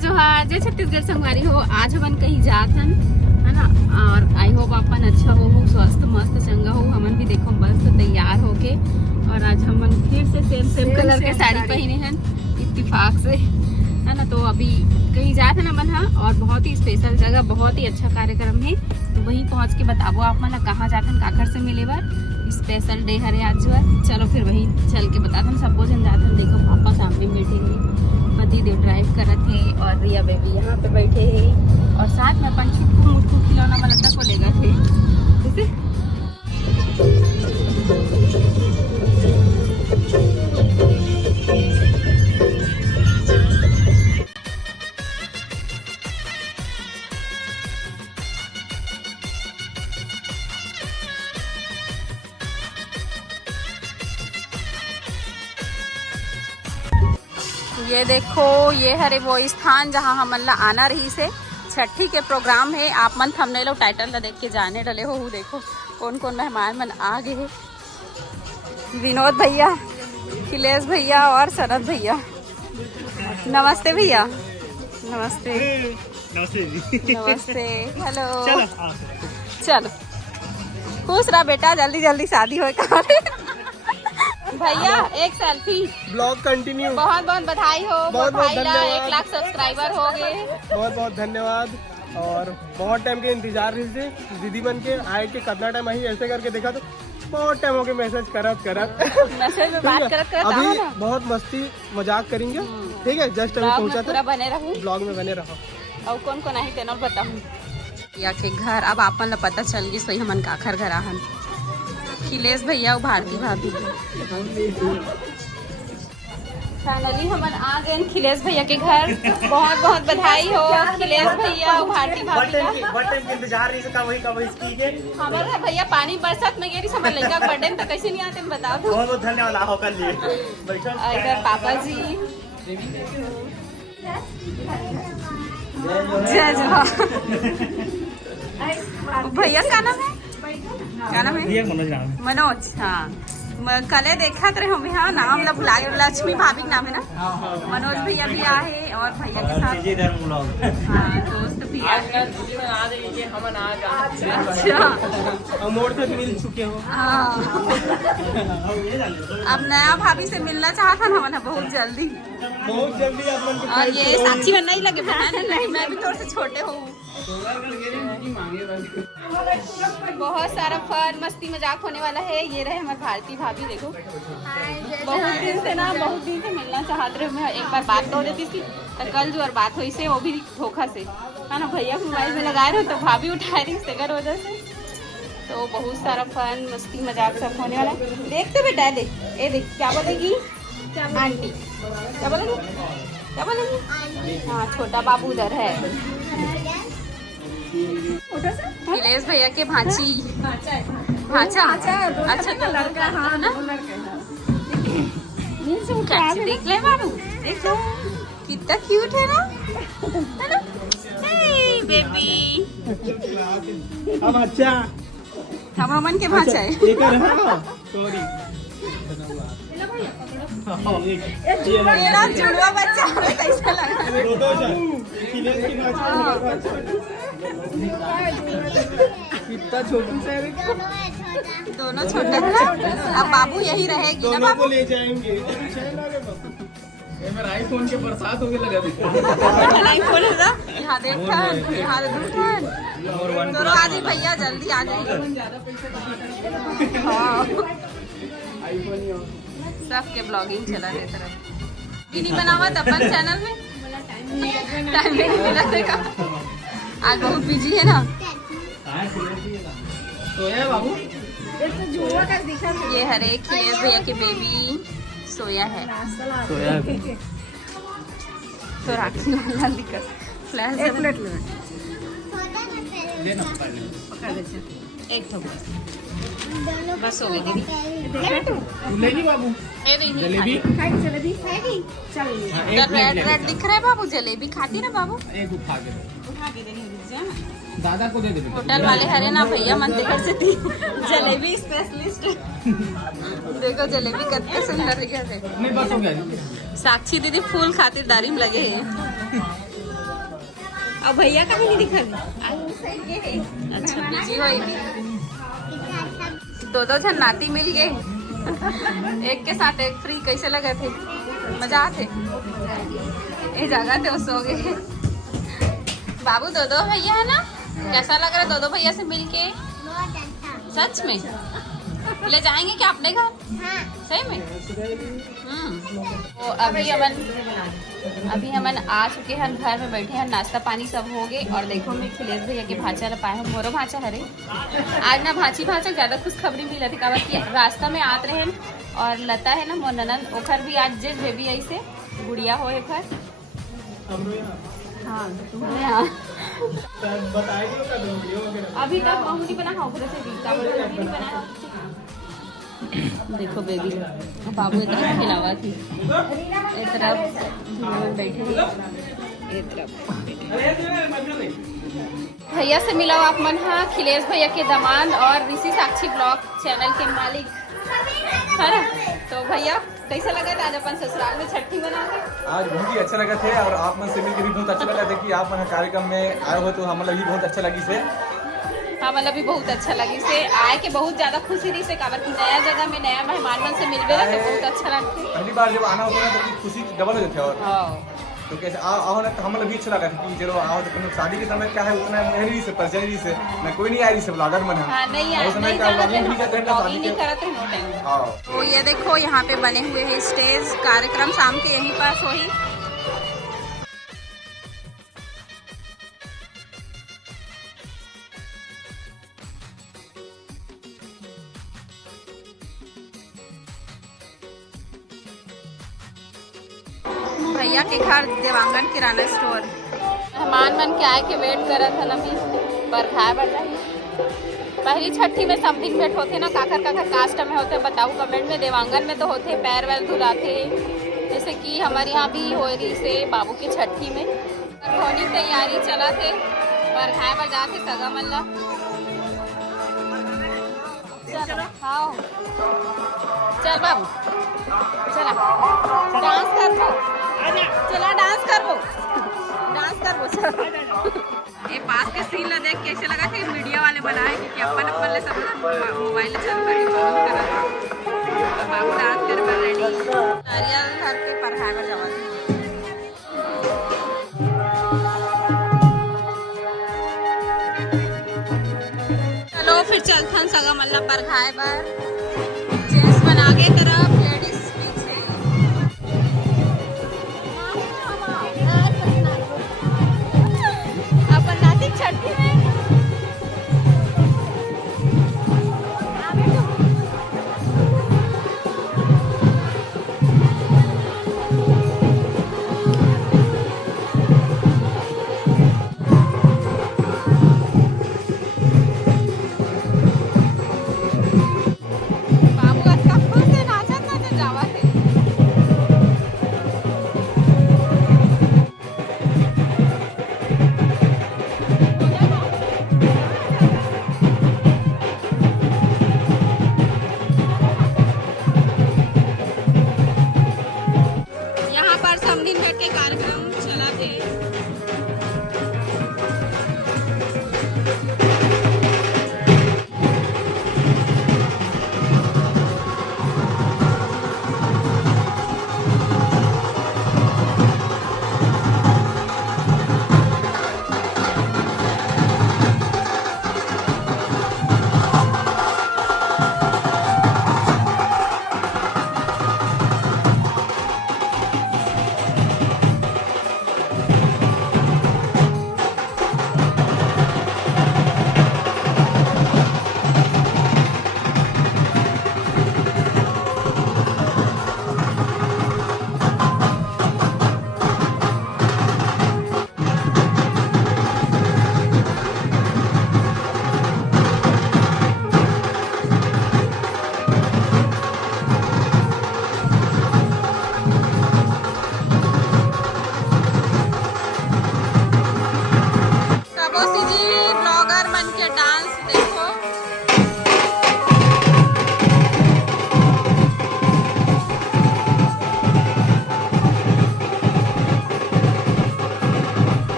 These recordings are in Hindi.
जोहार जय छत्तीसगढ़ संगवारी हो। आज हमन कहीं जात हन है ना, और आई होप अपन अच्छा हो स्वस्थ मस्त चंगा हो। हमन भी देखो मस्त तैयार होके, और आज हमन फिर से सेम कलर के साड़ी पहने हैं इत्तेफाक से, है ना। तो अभी कहीं जात है ना मन हा, और बहुत ही स्पेशल जगह, बहुत ही अच्छा कार्यक्रम है। तो वहीं पहुंच के बताबो आप मन कहाँ जात हन, काखर से मिले बार स्पेशल डे हरे आज जो है। चलो फिर वहीं चल के बताते हम। सबको जन जाते हैं, देखो पापा सामने बैठेंगे, पति देव ड्राइव करत है, और रिया बेबी यहाँ पे बैठे हैं, और साथ में अपन छुटकू मुटकू खिलौना मलता को ले गए थे जैसे। ये देखो ये हरे वो स्थान जहाँ हमन ला आना रही से। छठी के प्रोग्राम है, आप मन थंबनेल और टाइटल ला देख के जाने डले हो। देखो कौन कौन मेहमान मन आ गए हैं। विनोद भैया, खिलेश भैया और शरद भैया। नमस्ते भैया। नमस्ते नमस्ते नमस्ते। हेलो चलो खुश रहा बेटा, जल्दी जल्दी शादी हो। भैया एक सेल्फी। Blog continue. बहुत बहुत बधाई हो। बहुत बहुत धन्यवाद। 1 लाख सब्सक्राइबर हो गए। बहुत बहुत धन्यवाद। और बहुत टाइम के इंतजार रही थी दीदी बन के आए के कितना टाइम आई ऐसे करके देखा तो बहुत टाइम हो गया मैसेज करत मैसेज में बात करत अभी बहुत मस्ती मजाक करेंगे। ठीक है, जस्ट अभी पहुंचा था। बने रहूं, ब्लॉग में बने रहो। और कौन कौन आई तेनो बताऊं या के घर। अब आपन ला पता चल गई सही हमन काखर घर आहन। खिलेश भैया और भारती भाभी। फाइनली हमन आ गए खिलेश भैया के घर। बहुत बहुत बधाई हो खिलेश भैया और भारती भाभी। इंतजार रही कब इसकी के हमारा भैया पानी बरसात में गिरी समझ लड़का का बर्थडे तो कैसे नहीं आते बताओ तो। बहुत बहुत धन्यवाद आओ कर लिए। इधर पापा जी जय जोहार। भैया का नाम है, क्या नाम है? मनोज। हाँ कले देखा रहे हम यहाँ नाम ला भुला गए। लक्ष्मी भाभी नाम है ना। मनोज भैया भी आए और भैया के साथ हाँ दोस्त भी आए। अच्छा मोड़ तक मिल चुके हो। हाँ अब नया भाभी से मिलना चाहता ना मैंने बहुत जल्दी। अपन और ये साक्षी में नहीं लगे नहीं, मैं भी थोड़े से छोटे हूँ। बहुत सारा फन मस्ती मजाक होने वाला है। ये रहे हमारे भारती भाभी। देखो बहुत दिन से मिलना चाहते रहे। मैं एक बार बात हो रही थी तो कल जो और बात हुई से वो भी धोखा से है ना। भैया मोबाइल में लगाए रहे तो भाभी उठा रही इसके वजह से। तो बहुत सारा फन मस्ती मजाक सब होने वाला है। देखते बेटा देख ये देख क्या बोलेगी आंटी, क्या बोलेगी हाँ छोटा बाबू उधर है। खिलेश भैया के भांची भांचा अच्छा तो लड़का हाँ ना। देख ले बाबू, देख लो कितना क्यूट है ना, है ना। हे बेबी अब अच्छा हम अमन के भांचा है। मेरा जुड़वा बच्चा कैसा लगा। कितना छोटी सा है। दोनों छोटे हैं ना। अब बाबू यही रहेगी ना बाबू। ले जाएंगे। मेरा आईफोन के बरसात होके लगा। आईफोन है ना यहाँ देखा यहाँ देखा। दोनों आ जाए भैया जल्दी आ जाए। हाँ सबके ब्लॉगिंग चला है तरफ। नहीं बनावा अपन चैनल में टाइम नहीं मिला देखा। आज बहुत बिजी है ना। सोया बाबू ये हरे खिलेश भैया की बेबी सोया है। तो राखी वाला दिक्कत फ्लैश एक प्लेट एक बस हो गई दीदी। लेगी बाबू जलेबी रेड दिख रहा है बाबू। जलेबी खाती ना बाबू। एक उठा के देंगे दादा को दे दे। होटल वाले हरे ना भैया मंदिर से थी जलेबी स्पेशलिस्ट। देखो जलेबी कितने सुंदर दिखे थे। नहीं बस हो गया। साक्षी दीदी फूल खातिरदारी में लगे हैं। अब भैया कहीं नहीं दिखा अच्छा बिजी हो दो जन नाती मिल गए एक के साथ एक फ्री कैसे लगे थे मजा आते ये जगह थे सो गए बाबू दो भैया है ना कैसा लग रहा है दो भैया से मिलके सच में ले जाएंगे क्या अपने घर सही में तो अभी हमन आ चुके हैं घर में बैठे हैं नाश्ता पानी सब हो गए और देखो मैं खिलेश भैया के भाचा पाए हम मोरो भाचा हरे आज ना भाची भाचा ज्यादा खुशखबरी मिला थी काबर कि रास्ता में आते रहे और लता है ना मोर ननद ओखर भी आज जे बेबी ऐसे गुड़िया हो घर हाँ तुम्हारे यहाँ अभी तक बहुनी बना बनाया देखो बेबी बाबू इतना खिलावा थी एक तरफ बैठे एक तरफ भैया से मिला आप मन हाँ खिलेश भैया के दामाद और ऋषि साक्षी ब्लॉग चैनल के मालिक है ना तो भैया कैसा लगा था आज अपन ससुराल में छठी मना के आज बहुत ही अच्छा लगा थे और आप मन से मिलकर भी बहुत अच्छा लगा था कि आप मन कार्यक्रम में आए हो तो हम भी बहुत अच्छा लगी से हाँ मतलब भी बहुत अच्छा लगी से आए के बहुत ज्यादा खुशी रही से काबर की नया जगह में नया मेहमान मन से मिलवे ना तो बहुत अच्छा लगता पहली बार जब आना होता ना तो खुशी डबल हो जाती है और तो कैसे आओ ना तो हम भी अच्छा लगा था कि चलो आओ तो शादी के समय क्या है उतना मेहरी से परिचय से ना कोई नहीं आ रही से ब्लॉगर मन हाँ नहीं करते तो ये देखो यहाँ पे बने हुए हैं स्टेज कार्यक्रम शाम के यहीं पास हुई भैया के घर देवांगन किराना स्टोर मेहमान मन के आए के वेट करत हन अभी पर खाए बढ़ रही पहली छठी में समथिंग भेंट होते ना काकर कास्ट में होते बताओ कमेंट में देवांगन में तो होते पैर वैर धुलाते जैसे कि हमारे यहाँ भी हो रही से बाबू की छठी में होनी तैयारी चला थे पर खाए बढ़ जाते सगा मल्ला चलो हाँ चल बाबू चला डांस कर वो चला डांस कर वो चल ये पास के सीन ला देख कैसे लगा कि मीडिया वाले बनाए कि अपन ले सब मोबाइल चल पड़ी करा बाबू डांस कर पर रेडी नारियल धर के पढ़ाए में जावा चलो फिर चलथन सगा मल्ला पर खाए बार जेंट्स बन आगे तरफ लेडीज पीछे अपन नाती छठी में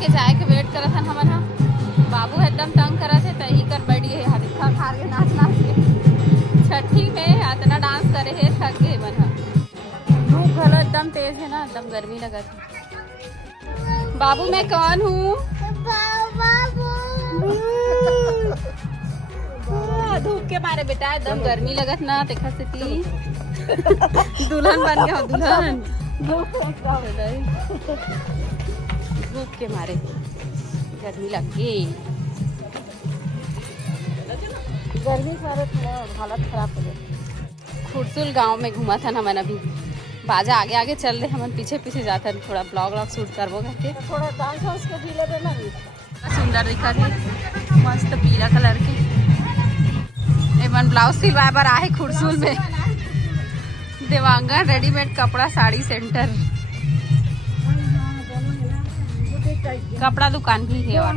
के जाए के वेट करत हन हमन हा। बाबू एकदम तंग करत है तही कर बैठी है हाथ खा खा के नाच नाच के। छठी में इतना डांस करे है थक गए मन हा। धूप घलो एकदम तेज है ना, एकदम गर्मी लगत है। बाबू मैं कौन हूँ? धूप के मारे बेटा एकदम गर्मी लगत ना, देखा से दुल्हन बन गया दुल्हन। धूप के मारे गर्मी लग गई, गर्मी से हालत खराब हो गई। खुरसुल गांव में घुमा था ना मैंने, अभी बाजा आगे आगे चल रहे, हम पीछे पीछे जाते हैं। थोड़ा ब्लॉग व्लॉग शूट करबो करके, थोड़ा डांस वांस के भी ले ना। सुंदर दिखा थे, मस्त पीला कलर के एवं ब्लाउज सिलवाए बर आए खुरसुल में। देवांगन रेडीमेड कपड़ा साड़ी सेंटर, कपड़ा दुकान भी है। और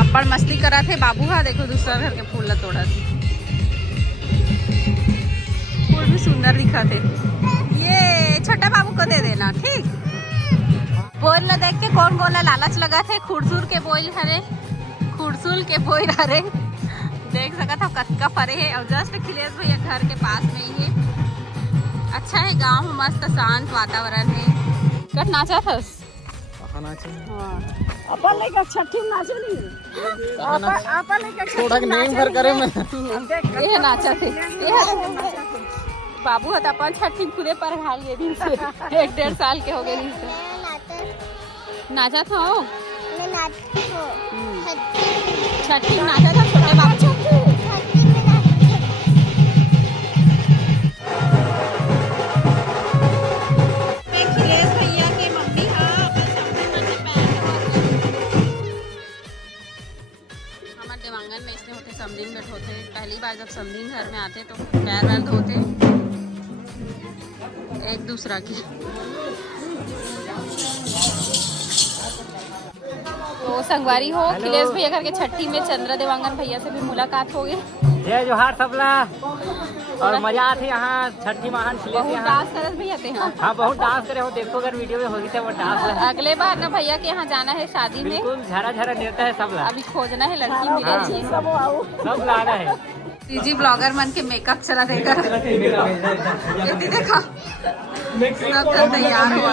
अब्बड़ मस्ती करा थे बाबू हा। देखो दूसरा घर के फूल ला तोड़ा थे, फूल भी सुंदर दिखा थे। ये छोटा बाबू को दे देना, ठीक। बोल ला देख के कौन कौन ला लालच लगा थे। खुरसुल के बोल हरे, खुरसुल के बोल हरे, देख सका था कतका फरे है। और जस्ट खिलेश भैया घर के पास में ही है। अच्छा है गांव में, मस्त शांत वातावरण है। कट नाचा था अपन लेके छठी नाचे नहीं, अपन लेके थोड़ा नेम भर करे मैं ये नाचा थे। बाबू हता अपन छठी खुदे पर हाल ये दिन से 1-1.5 साल के हो गए दिन से नाचा था। छठी नाचा था छोटे बाबू। खिलेश भैया के मम्मी हमारे देवांगन में इसलिए होते समधिन बैठ होते। पहली बार जब समधिन घर में आते तो पैर वैर धोते एक दूसरा की। तो संगवारी हो खिलेश भैया घर के छठी में चंद्र देवांगन भैया से भी मुलाकात हो गई। जय जोहार सबला। और मजा आती यहाँ छठी महान बहुत डांस करत भैया थे। हाँ बहुत डांस करे हो, देखो अगर वीडियो में होगी तो वो डांस। अगले बार ना भैया के यहाँ जाना है शादी में, बिल्कुल झरा झरा नृत्य है सबला। अभी खोजना है लड़की मिलेगी सब लाना है। जी ब्लॉगर मन के मेकअप चला देगा। देखा सब तैयार हुआ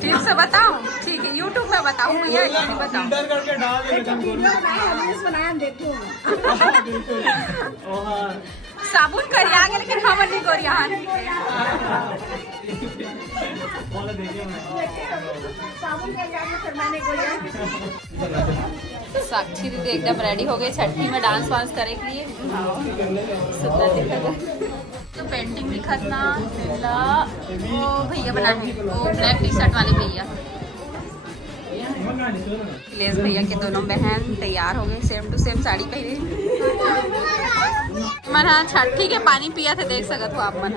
टिप्स से बताओ, ठीक है यूट्यूब में बताऊँ भैया, ये भी बताओ। साबुन करिया गए लेकिन हम नहीं करिया। साक्षी दीदी एकदम रेडी हो गई छठी में डांस वांस करे के लिए। सुंदर दिखा तो पेंटिंग दिखत ना वो भैया बना है, वो ब्लैक टी शर्ट वाले भैया। खिलेश भैया के दोनों बहन तैयार हो गए, सेम टू सेम साड़ी पहने। मन छठी के पानी पिया थे, देख सकत हो आप। मन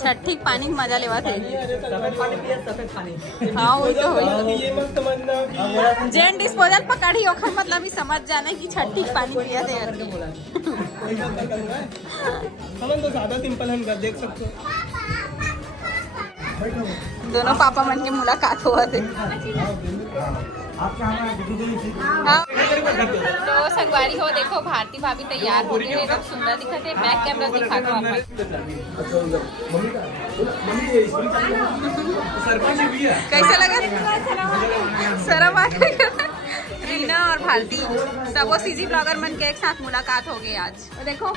छठी के पानी मजा लेवा थे। हाँ वही तो जेन डिस्पोजल पकड़ी ओखर मतलब ही समझ जाना कि छठी के पानी पिया थे। हम तो ज्यादा सिंपल हम देख सकते हो। दोनों पापा मन की मुलाकात हुआ थे। हाँ तो संगवारी हो देखो भारती भाभी तैयार हो गए, एकदम सुंदर दिखा थे। बैक कैमरा दिखा दो आप। कैसा लगा? शर्म आ गई। रीना और भारती सब वो सीजी ब्लॉगर मन के एक साथ मुलाकात हो गई आज। देखो